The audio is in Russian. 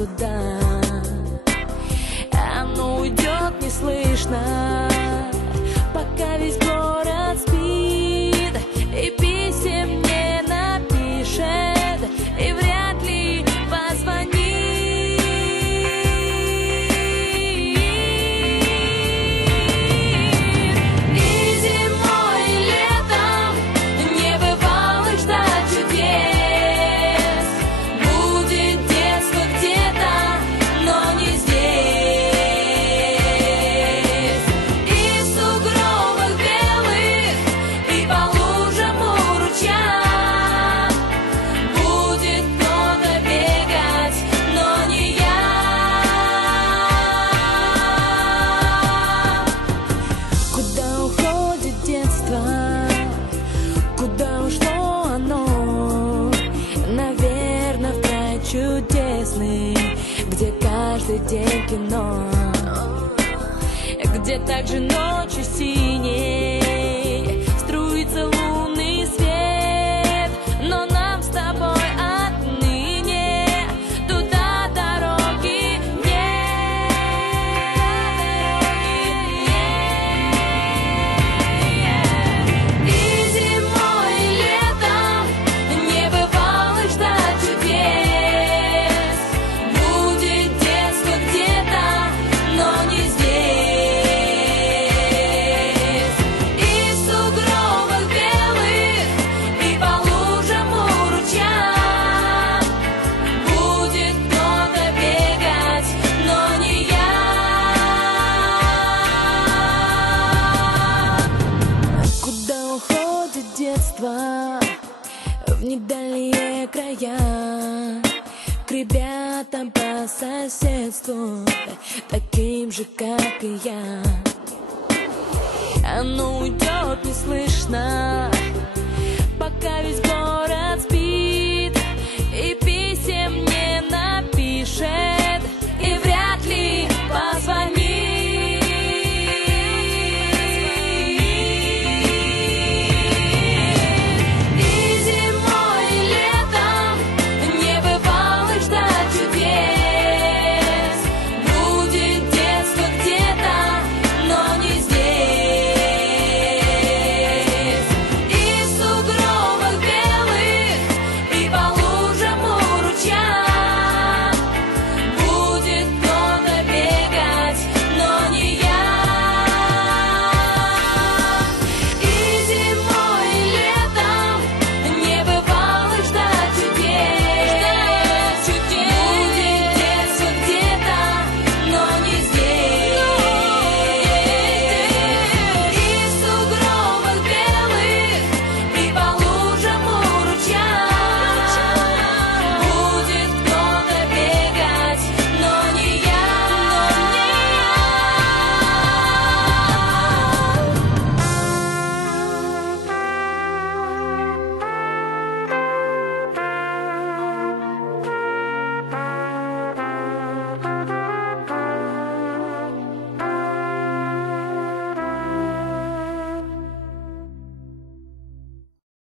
туда. Оно уйдет неслышно, пока весь город спит, и писем не напишет, и вряд ли позвонит. И зимой, и летом не бывало ждать чудес. Будет детство где-то, но не здесь. И в сугробах белых, и по лужам у ручья будет кто-то бегать, но не я. Куда уходит детство? Куда ушло оно? Наверное, в край чудесный, где каждый день кино, где также ночью синей струится лунный свет. Но нам с тобой отныне туда дороги нет. И зимой, и летом не бывало ждать чудес. Будет детство где-то, но не здесь. И в сугробах белых, и по лужам у ручья будет кто-то бегать, но не я. Куда уходит детство? В недальние края, к ребятам по соседству, таким же, как и я. Оно уйдет неслышно,